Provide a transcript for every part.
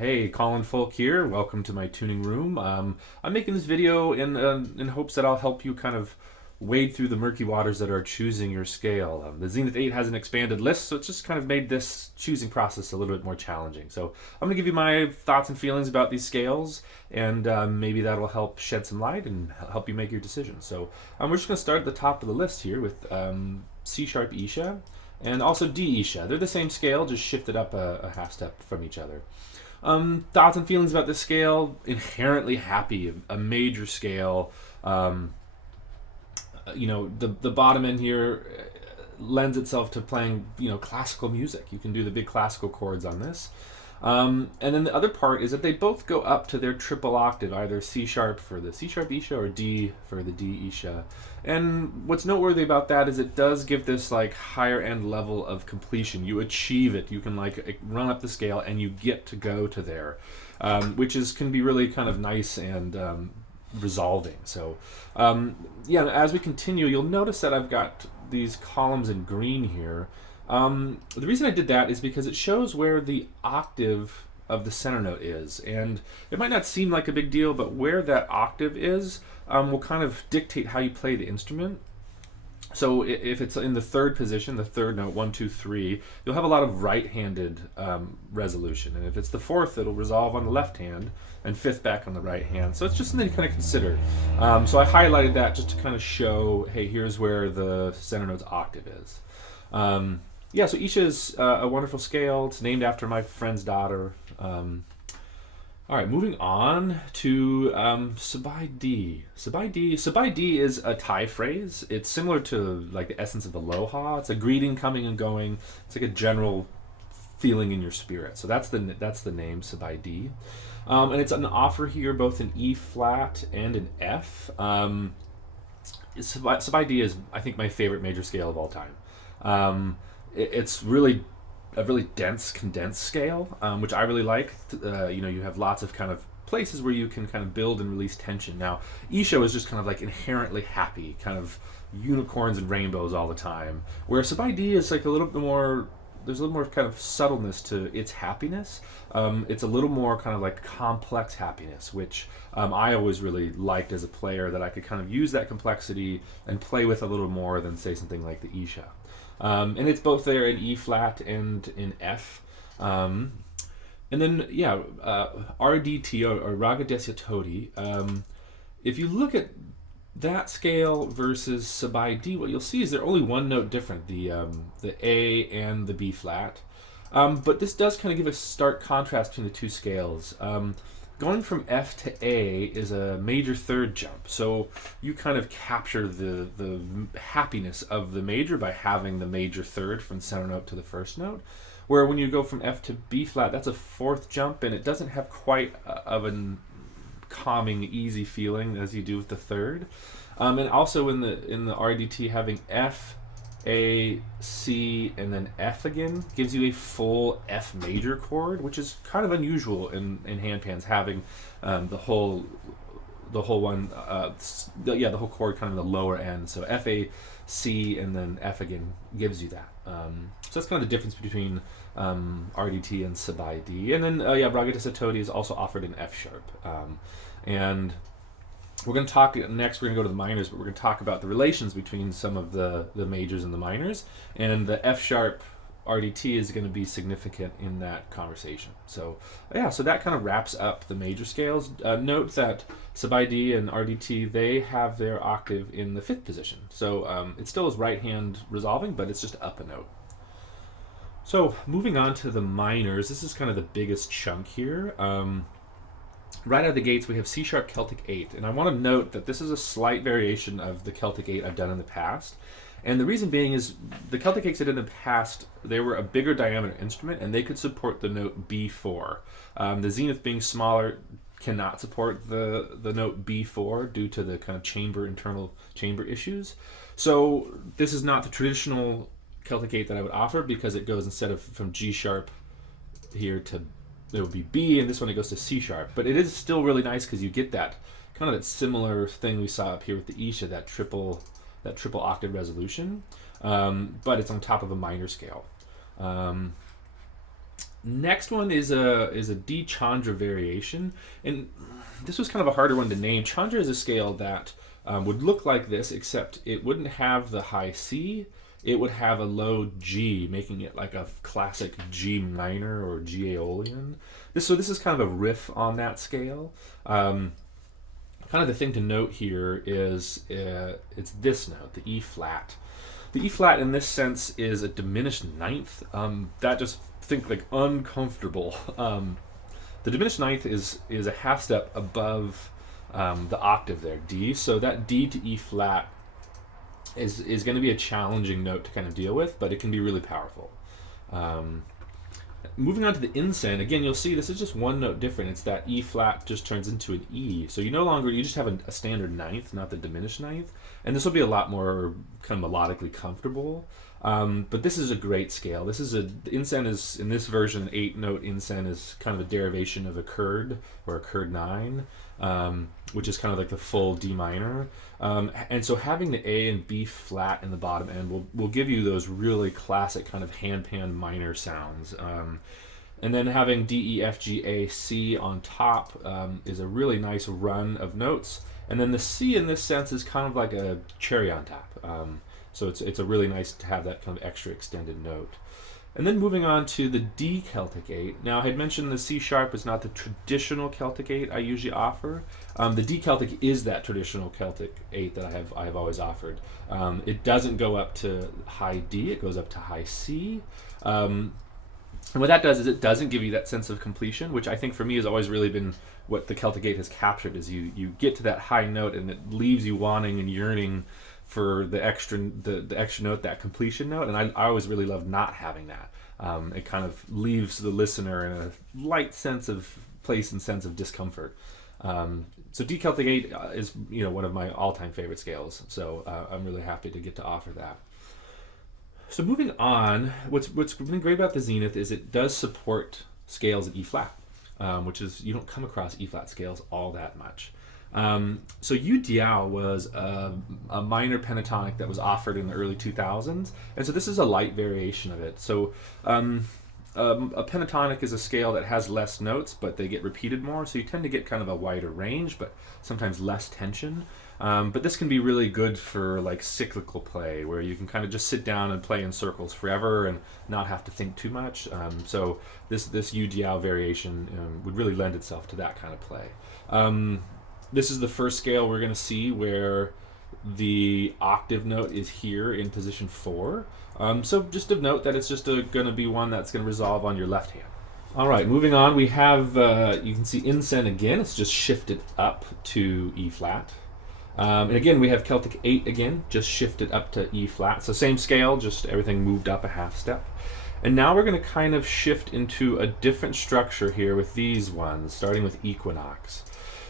Hey, CFoulke here. Welcome to my tuning room. I'm making this video in hopes that I'll help you kind of wade through the murky waters that are choosing your scale. The Xenith8 has an expanded list, so it's just kind of made this choosing process a little bit more challenging. So I'm going to give you my thoughts and feelings about these scales, and maybe that'll help shed some light and help you make your decision. So we're just going to start at the top of the list here with C sharp Isha and also D Isha. They're the same scale, just shifted up a half step from each other. Thoughts and feelings about this scale: inherently happy, a major scale. The bottom end here lends itself to playing classical music. You can do the big classical chords on this. And then the other part is that they both go up to their triple octave, either C sharp for the C sharp Isha or D for the D Isha. And what's noteworthy about that is it does give this like higher end level of completion. You achieve it. You can like run up the scale and you get to go to there, which can be really kind of nice and resolving. So as we continue, you'll notice that I've got these columns in green here. The reason I did that is because it shows where the octave of the center note is, and it might not seem like a big deal, but where that octave is will kind of dictate how you play the instrument. So if it's in the third position, the third note, 1, 2, 3, you'll have a lot of right-handed resolution, and if it's the fourth, it'll resolve on the left hand, and fifth back on the right hand. So it's just something to kind of consider. So I highlighted that just to kind of show, hey, here's where the center note's octave is. So Isha is a wonderful scale. It's named after my friend's daughter. All right, moving on to Sabai D. Sabai D is a Thai phrase. It's similar to like the essence of aloha. It's a greeting coming and going. It's like a general feeling in your spirit. So that's the name, Sabai D. And it's an offer here both in E flat and in F. Sabai D is, I think, my favorite major scale of all time. It's really a really dense, condensed scale, which I really like. You have lots of kind of places where you can kind of build and release tension. Now, Isha is just kind of like inherently happy, kind of unicorns and rainbows all the time, where Sabai D is like a little bit more. There's a little more kind of subtleness to its happiness. It's a little more kind of like complex happiness, which I always really liked as a player, that I could kind of use that complexity and play with a little more than, say, something like the Isha. And it's both there in E flat and in F. And then, RDT or Raga Desya Todi. If you look at that scale versus Sabai D, what you'll see is they're only one note different, the A and the B flat. But this does kind of give a stark contrast between the two scales. Going from F to A is a major third jump, so you kind of capture the happiness of the major by having the major third from center note to the first note. Where when you go from F to B flat, that's a fourth jump, and it doesn't have quite of a calming, easy feeling as you do with the third. And also in the RDT, having F, A, C, and then F again gives you a full F major chord, which is kind of unusual in handpans, having the whole one, the whole chord kind of the lower end. So F, A, C, and then F again gives you that. So that's kind of the difference between RDT and Sabai D. And then Raga Desya Todi is also offered in F sharp. And we're going to talk next, we're going to go to the minors, but we're going to talk about the relations between some of the majors and the minors. And the F sharp RDT is going to be significant in that conversation. So that kind of wraps up the major scales. Note that Sabai D and RDT, they have their octave in the fifth position. So it still is right hand resolving, but it's just up a note. So moving on to the minors, this is kind of the biggest chunk here. Right out of the gates, we have C sharp Celtic 8, and I want to note that this is a slight variation of the Celtic 8 I've done in the past. And the reason being is the Celtic 8s I did in the past, they were a bigger diameter instrument, and they could support the note B4. The Zenith, being smaller, cannot support the note B4 due to the kind of internal chamber issues. So this is not the traditional Celtic 8 that I would offer, because it goes, instead of from G sharp here to, it would be B, and this one it goes to C sharp. But it is still really nice because you get that kind of that similar thing we saw up here with the Isha, that triple octave resolution, but it's on top of a minor scale. Next one is a D Chandra variation, and this was kind of a harder one to name. Chandra is a scale that would look like this, except it wouldn't have the high C. It would have a low G, making it like a classic G minor or G Aeolian. So this is kind of a riff on that scale. Kind of the thing to note here is it's this note, the E flat. The E flat in this sense is a diminished ninth. That just think like uncomfortable. The diminished ninth is a half step above the octave there, D. So that D to E flat is going to be a challenging note to kind of deal with, but it can be really powerful. Moving on to the incen, again, you'll see this is just one note different. It's that E flat just turns into an E. So you just have a standard ninth, not the diminished ninth. And this will be a lot more kind of melodically comfortable. But this is a great scale. The incen is, in this version, an 8-note incen is kind of a derivation of a chord, or a chord 9, which is kind of like the full D minor. And so having the A and B flat in the bottom end will give you those really classic kind of handpan minor sounds. And then having D, E, F, G, A, C on top is a really nice run of notes. And then the C in this sense is kind of like a cherry on top. So it's a really nice to have that kind of extra extended note. And then moving on to the D Celtic 8. Now I had mentioned the C sharp is not the traditional Celtic 8 I usually offer. The D Celtic is that traditional Celtic 8 that I have always offered. It doesn't go up to high D, it goes up to high C. And what that does is it doesn't give you that sense of completion, which I think for me has always really been what the Celtic 8 has captured, is you get to that high note and it leaves you wanting and yearning for the extra note, that completion note, and I always really love not having that. It kind of leaves the listener in a light sense of place and sense of discomfort. So D Celtic 8 is one of my all-time favorite scales, so I'm really happy to get to offer that. So moving on, what's been great about the Zenith is it does support scales at E flat, which is, you don't come across E flat scales all that much. So Yu Diao was a minor pentatonic that was offered in the early 2000s, and so this is a light variation of it. So a pentatonic is a scale that has less notes, but they get repeated more, so you tend to get kind of a wider range, but sometimes less tension. But this can be really good for like cyclical play, where you can kind of just sit down and play in circles forever and not have to think too much. So this Yu Diao variation would really lend itself to that kind of play. This is the first scale we're going to see where the octave note is here in position 4. So just of note that it's just going to be one that's going to resolve on your left hand. All right, moving on, we have, you can see incen again. It's just shifted up to E flat. And again, we have Celtic 8 again, just shifted up to E flat. So same scale, just everything moved up a half step. And now we're going to kind of shift into a different structure here with these ones, starting with equinox.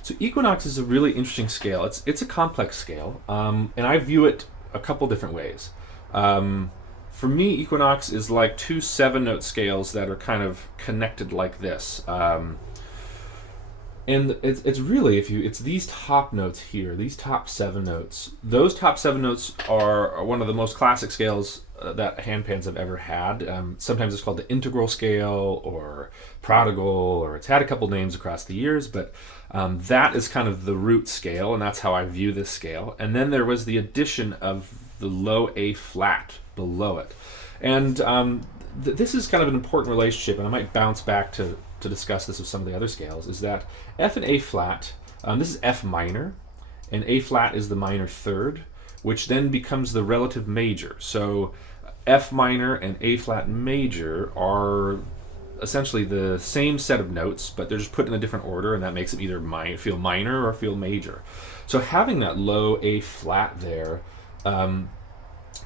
So equinox is a really interesting scale. It's a complex scale, and I view it a couple different ways. For me, equinox is like two 7-note scales that are kind of connected like this. And it's really, it's these top notes here, these top 7 notes. Those top 7 notes are one of the most classic scales that handpans have ever had. Sometimes it's called the integral scale or prodigal, or it's had a couple names across the years, but that is kind of the root scale, and that's how I view this scale. And then there was the addition of the low A flat below it. And this is kind of an important relationship, and I might bounce back to discuss this with some of the other scales, is that F and A flat, this is F minor, and A flat is the minor third, which then becomes the relative major. So F minor and A flat major are essentially the same set of notes, but they're just put in a different order, and that makes them either feel minor or feel major. So having that low A flat there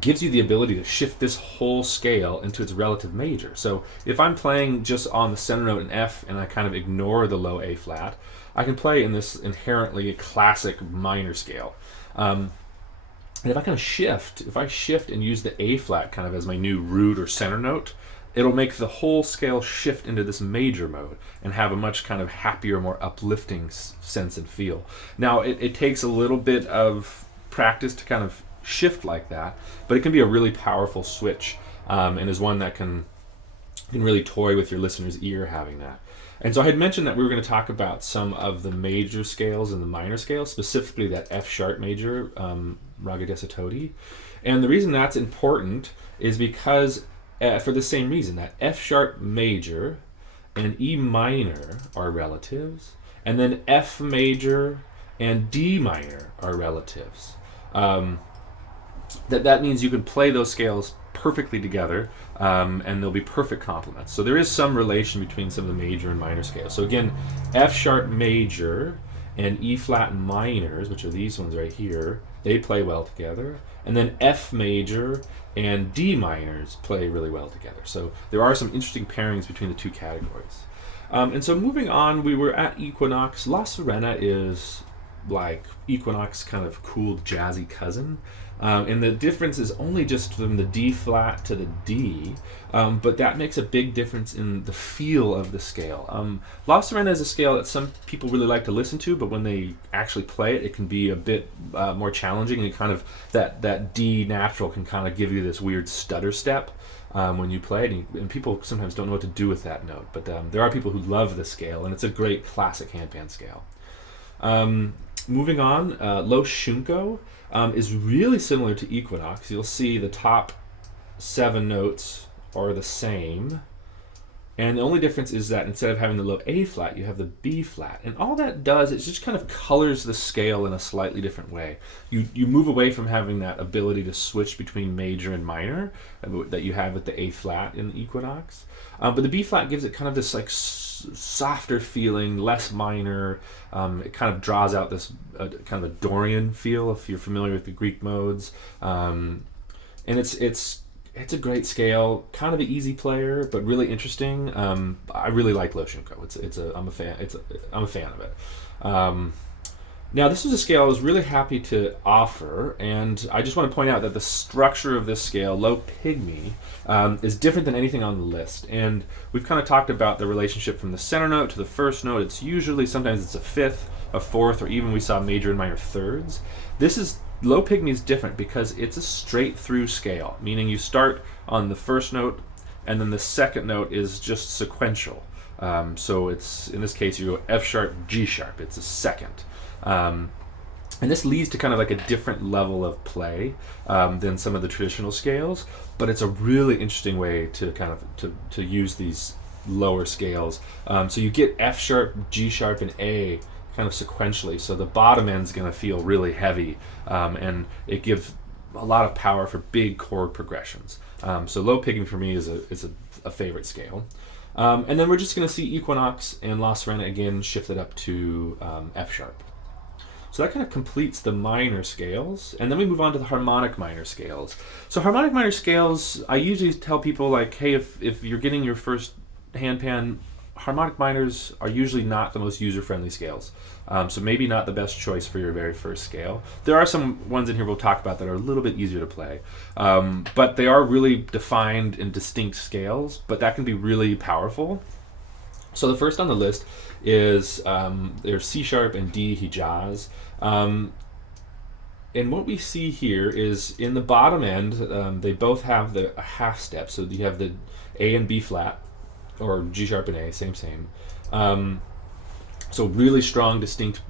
gives you the ability to shift this whole scale into its relative major. So if I'm playing just on the center note in F and I kind of ignore the low A flat, I can play in this inherently classic minor scale. And if I kind of shift, and use the A flat kind of as my new root or center note, it'll make the whole scale shift into this major mode and have a much kind of happier, more uplifting sense and feel. Now, it takes a little bit of practice to kind of shift like that, but it can be a really powerful switch, and is one that can can really toy with your listener's ear having that. And so I had mentioned that we were going to talk about some of the major scales and the minor scales, specifically that F sharp major, raga decitoti. And the reason that's important is because, for the same reason, that F sharp major and E minor are relatives, and then F major and D minor are relatives. That means you can play those scales perfectly together, and they'll be perfect complements. So there is some relation between some of the major and minor scales. So again, F sharp major and E flat minors, which are these ones right here, they play well together. And then F major and D minors play really well together. So there are some interesting pairings between the two categories. And so moving on, we were at Equinox. La Sirena is like Equinox kind of cool jazzy cousin. And the difference is only just from the D flat to the D, but that makes a big difference in the feel of the scale. La Sirena is a scale that some people really like to listen to, but when they actually play it, it can be a bit more challenging, and kind of that D natural can kind of give you this weird stutter step when you play it, and people sometimes don't know what to do with that note, but there are people who love the scale, and it's a great classic handpan scale. Moving on, Lo Shunko is really similar to Equinox. You'll see the top 7 notes are the same, and the only difference is that instead of having the low A flat, you have the B flat, and all that does is just kind of colors the scale in a slightly different way. You move away from having that ability to switch between major and minor that you have with the A flat in the Equinox, but the B flat gives it kind of this like softer feeling, less minor. It kind of draws out this kind of a Dorian feel if you're familiar with the Greek modes, and it's a great scale, kind of an easy player, but really interesting. I really like Lo Shunko. I'm a fan of it. Now, this was a scale I was really happy to offer, and I just want to point out that the structure of this scale, low pygmy, is different than anything on the list. And we've kind of talked about the relationship from the center note to the first note. It's usually, sometimes it's a fifth, a fourth, or even we saw major and minor thirds. Low pygmy is different because it's a straight through scale, meaning you start on the first note, and then the second note is just sequential. So it's, in this case, you go F sharp, G sharp. It's a second. And this leads to kind of like a different level of play than some of the traditional scales, but it's a really interesting way to kind of to use these lower scales. So you get F sharp, G sharp, and A kind of sequentially, so the bottom end's going to feel really heavy, and it gives a lot of power for big chord progressions. So low pygmy for me is a favorite scale. And then we're just going to see Equinox and La Sirena again shifted up to F sharp. So that kind of completes the minor scales, and then we move on to the harmonic minor scales. So harmonic minor scales, I usually tell people like, hey, if you're getting your first handpan, harmonic minors are usually not the most user-friendly scales. So maybe not the best choice for your very first scale. There are some ones in here we'll talk about that are a little bit easier to play, but they are really defined and distinct scales, but that can be really powerful. So the first on the list is there's C sharp and D Hijaz. And what we see here is in the bottom end, they both have a half step. So you have the A and B flat, or G sharp and A, same. So really strong, distinct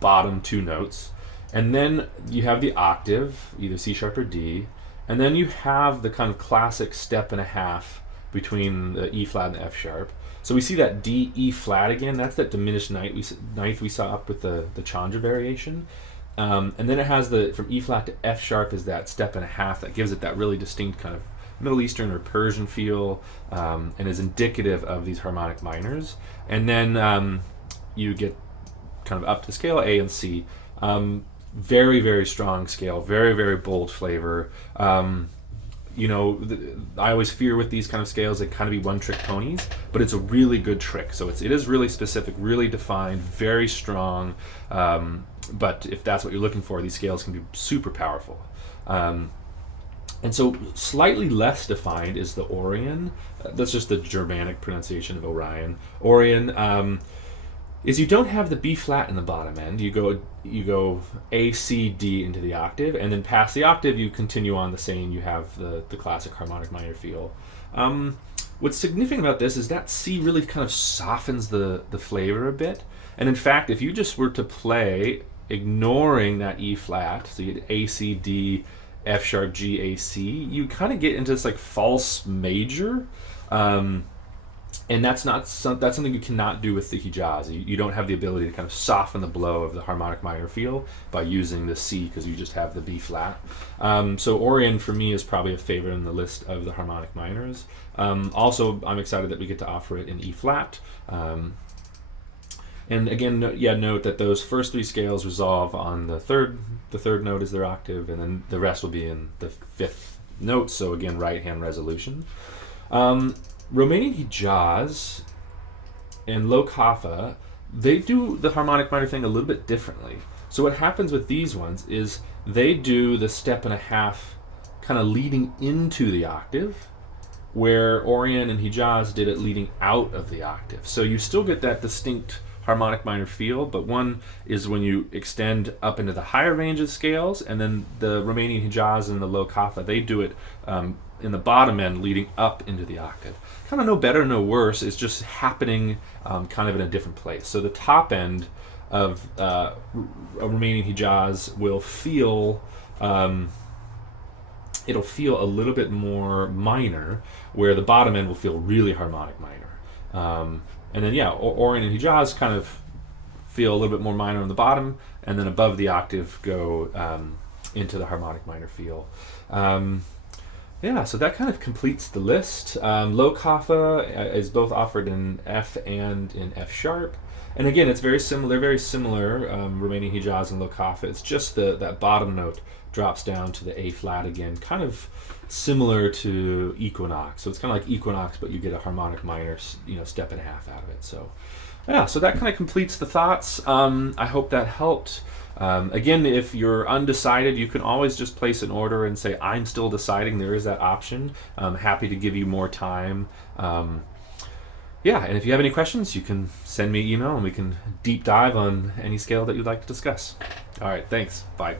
bottom 2 notes. And then you have the octave, either C sharp or D. And then you have the kind of classic step and a half between the E flat and the F sharp. So we see that D, E flat again. That's that diminished ninth we saw up with the Chandra variation. And then it has from E flat to F sharp is that step and a half that gives it that really distinct kind of Middle Eastern or Persian feel, and is indicative of these harmonic minors. And then you get kind of up to the scale A and C. Very, very strong scale, very, very bold flavor. I always fear with these kind of scales they kind of be one-trick ponies, but it's a really good trick. So it is really specific, really defined, very strong. But if that's what you're looking for, these scales can be super powerful. And so slightly less defined is the Orion. That's just the Germanic pronunciation of Orion. Orion is you don't have the B flat in the bottom end. You go A, C, D into the octave, and then past the octave you continue on the same. You have the classic harmonic minor feel. What's significant about this is that C really kind of softens the flavor a bit. And in fact, if you just were to play ignoring that E flat, so you get A, C, D, F sharp, G, A, C, you kind of get into this like false major. And that's something you cannot do with the Hijaz. You don't have the ability to kind of soften the blow of the harmonic minor feel by using the C because you just have the B flat. So Orion for me is probably a favorite in the list of the harmonic minors. Also, I'm excited that we get to offer it in E flat. And again, note that those first 3 scales resolve on the third. The third note is their octave, and then the rest will be in the 5th note. So again, right hand resolution. Romanian Hijaz and Low Kapha, they do the harmonic minor thing a little bit differently. So what happens with these ones is they do the step and a half kind of leading into the octave, where Orion and Hijaz did it leading out of the octave. So you still get that distinct harmonic minor feel, but one is when you extend up into the higher range of scales, and then the Romanian Hijaz and the Low Kapha, they do it in the bottom end leading up into the octave. Kind of no better, no worse. It's just happening kind of in a different place. So the top end of a Romanian Hijaz will feel it'll feel a little bit more minor, where the bottom end will feel really harmonic minor. And then Orion and Hijaz kind of feel a little bit more minor on the bottom, and then above the octave go into the harmonic minor feel. So that kind of completes the list. Low Kapha is both offered in F and in F sharp. And again, it's very similar. They're very similar, Romanian Hijaz and Low Kapha. It's just that bottom note drops down to the A flat again, kind of similar to Equinox. So it's kind of like Equinox, but you get a harmonic minor, step and a half out of it. So so that kind of completes the thoughts. I hope that helped. Again, if you're undecided, you can always just place an order and say, I'm still deciding. There is that option. I'm happy to give you more time. And if you have any questions, you can send me an email and we can deep dive on any scale that you'd like to discuss. All right, thanks. Bye.